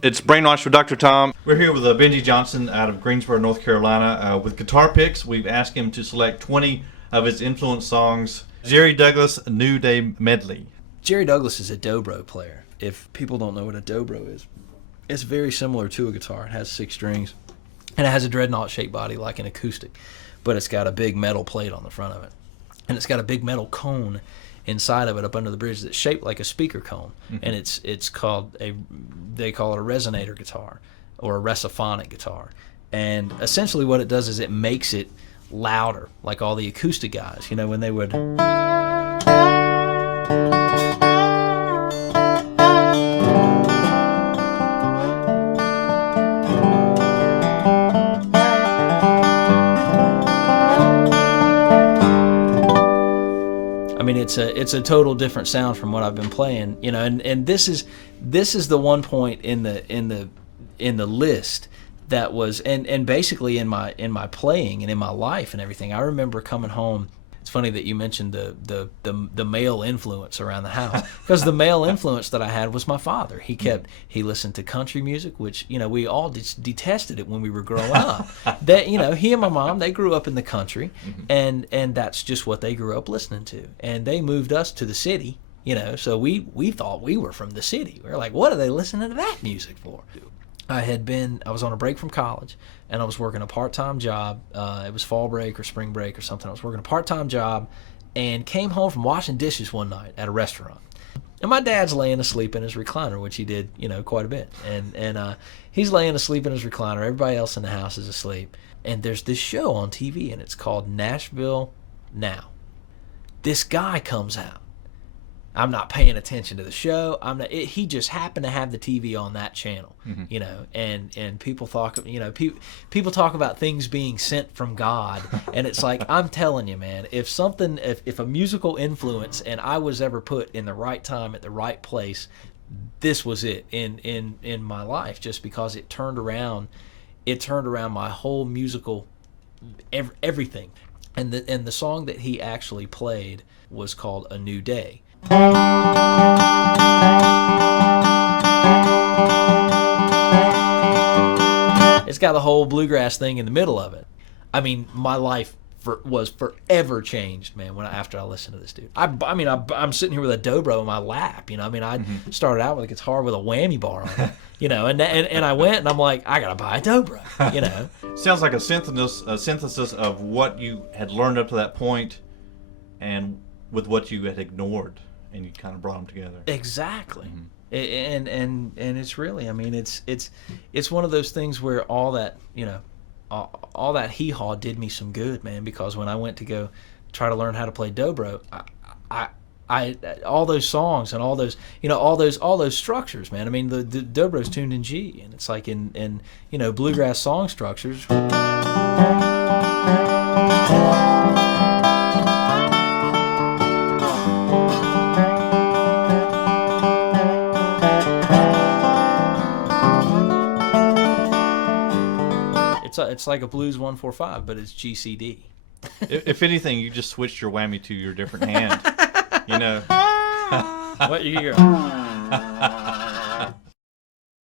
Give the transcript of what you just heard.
It's Brainwash with Dr. Tom. We're here with Benjy Johnson out of Greensboro, North Carolina. With guitar picks, we've asked him to select 20 of his influence songs. Jerry Douglas, New Day Medley. Jerry Douglas is a Dobro player. If people don't know what a Dobro is, it's very similar to a guitar. It has 6 strings, and it has a dreadnought-shaped body like an acoustic, but it's got a big metal plate on the front of it, and it's got a big metal cone inside of it up under the bridge that's shaped like a speaker cone, and it's called they call it a resonator guitar or a resophonic guitar, and essentially what it does is it makes it louder, like all the acoustic guys, you know, when they would. It's a total different sound from what I've been playing, you know, and this is the one point in the list that was and basically in my playing and in my life and everything. I remember coming home. It's funny that you mentioned the male influence around the house, because the male influence that I had was my father. He listened to country music, which, you know, we all detested it when we were growing up. That, you know, he and my mom, they grew up in the country, and that's just what they grew up listening to. And they moved us to the city, you know, so we thought we were from the city. We were like, what are they listening to that music for? I was on a break from college, and I was working a part-time job. It was fall break or spring break or something. I was working a part-time job and came home from washing dishes one night at a restaurant. And my dad's laying asleep in his recliner, which he did, you know, quite a bit. And he's laying asleep in his recliner. Everybody else in the house is asleep. And there's this show on TV, and it's called Nashville Now. This guy comes out. I'm not paying attention to the show. He just happened to have the TV on that channel, you know, and people talk, you know, people talk about things being sent from God, and it's like, I'm telling you, man, if a musical influence and I was ever put in the right time at the right place, this was it in my life, just because it turned around my whole musical everything, and the song that he actually played was called A New Day. It's got the whole bluegrass thing in the middle of it. I mean, my life was forever changed, man, after I listened to this dude. I'm sitting here with a Dobro in my lap, you know. I mean, I started out with a guitar with a whammy bar on it, you know, and I went and I'm like, I gotta buy a Dobro, you know. Sounds like a synthesis of what you had learned up to that point, and with what you had ignored. And you kind of brought them together. Exactly, and it's really, I mean, it's one of those things where all that, you know, all that hee-haw did me some good, man. Because when I went to go try to learn how to play Dobro, I all those songs and all those, you know, all those structures, man. I mean, the Dobro's tuned in G, and it's like in you know, bluegrass song structures. It's like a blues 145, but it's GCD. If anything, you just switched your whammy to your different hand. You know. What you hear?